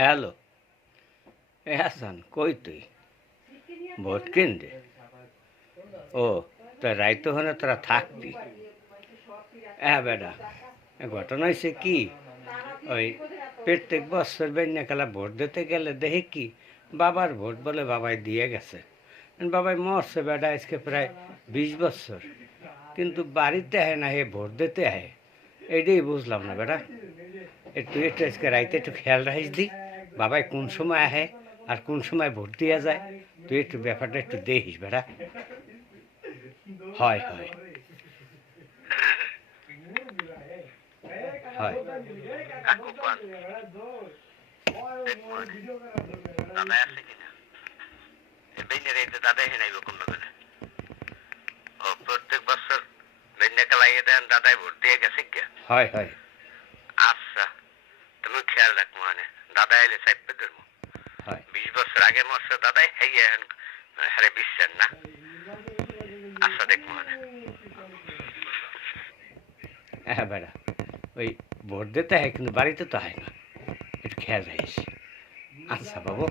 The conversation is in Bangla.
হ্যালো, এ হাসান কই তুই? ভোট কেন্দ্রে? ও, তা রাইতো হলে তোরা থাকবি। হ্যাঁ বেটা, ঘটনা হয়েছে কি, ওই প্রত্যেক বছর বেন্যাকালা ভোট দিতে গেলে দেখি কি বাবার ভোট বলে বাবাই দিয়ে গেছে। বাবাই মরছে বেটা আজকে প্রায় 20 বছর, কিন্তু বাড়িতে আহে না, হে ভোট দিতে আহে। এটাই বুঝলাম না বেটা। তুই একটু আজকে রাইতে একটু খেয়াল রাখিস দি, বাবাই কোন সময় আহে আর কোন সময় ভোট দেওয়া যায়। তুই একটু ব্যাপারটা একটু দেখিস বেটা। হয় হয় হয়। প্রত্যেক বছর বেন্যাকালাইয়ে দেন দাদাই ভোট দিয়ে গেছে কে? হয় হয়। আচ্ছা, তুমি খেয়াল রাখবো মানে দাদা এলে চাইপে ধরবো। হয় 20 বছর আগে মরছে দাদাই হেয়ে হারে বিশ্বের না। আচ্ছা দেখবো মানে। হ্যাঁ বেটা, ওই ভোট দিতে হয় কিন্তু বাড়িতে তো হয় না, একটু খেয়াল রাখিস। আচ্ছা বাবু।